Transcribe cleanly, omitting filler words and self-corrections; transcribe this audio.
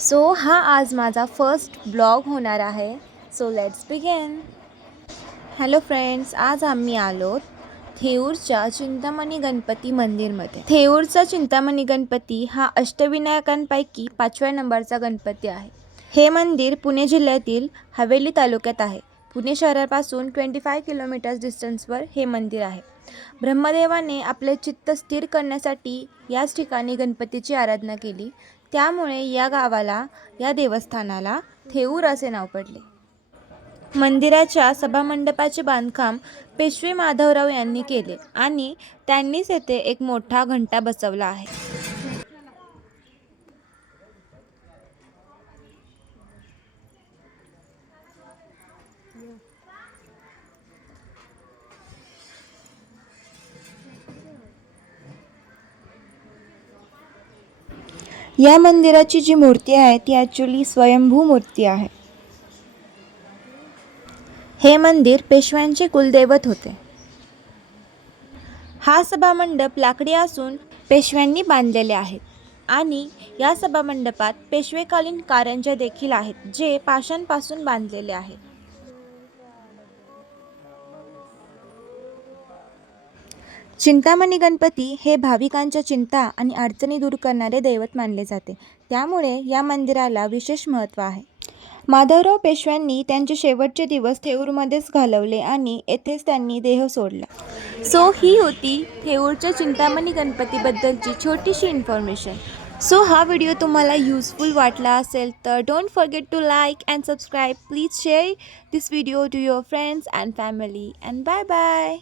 So हा आज माझा फर्स्ट ब्लॉग होणार आहे. So let's begin. Hello friends, आज आम्ही आलो थेऊरच्या चिंतामणी गणपती मंदिरमध्ये. थेऊरचा चिंतामणी गणपती हा अष्टविनायकांपैकी 5व्या नंबरचा गणपती आहे. हे मंदिर पुणे जिल्ह्यातील हवेली तालुक्यात आहे. पुणे शहरापासून 25 किलोमीटर्स डिस्टन्सवर हे मंदिर आहे. ब्रह्मदेवाने आपले चित्त स्थिर करण्यासाठी याच ठिकाणी गणपतीची आराधना केली. त्यामुळे या गावाला, या देवस्थानाला थेऊर असे नाव पडले. मंदिराच्या सभामंडपाचे बांधकाम पेशवे माधवराव यांनी केले आणि त्यांनीच येथे एक मोठा घंटा बसवला आहे. या मंदिराची जी मूर्ती आहे ती ॲक्च्युली स्वयंभू मूर्ती आहे. हे मंदिर पेशव्यांचे कुलदैवत होते. हा सभामंडप लाकडी असून पेशव्यांनी बांधलेले आहेत आणि या सभामंडपात पेशवेकालीन कारंज्या देखील आहेत, जे पाषाणपासून बांधलेले आहेत. चिंतामणी गणपती हे भाविकांच्या चिंता आणि अडचणी दूर करणारे दैवत मानले जाते. त्यामुळे या मंदिराला विशेष महत्त्व आहे. माधवराव पेशव्यांनी त्यांचे शेवटचे दिवस थेऊरमध्येच घालवले आणि येथेच त्यांनी देह सोडला. सो ही होती थेऊरच्या चिंतामणी गणपतीबद्दलची छोटीशी इन्फॉर्मेशन. सो हा व्हिडिओ तुम्हाला यूजफुल वाटला असेल तर don't forget to like and subscribe. Please share this video to your friends and family and bye bye.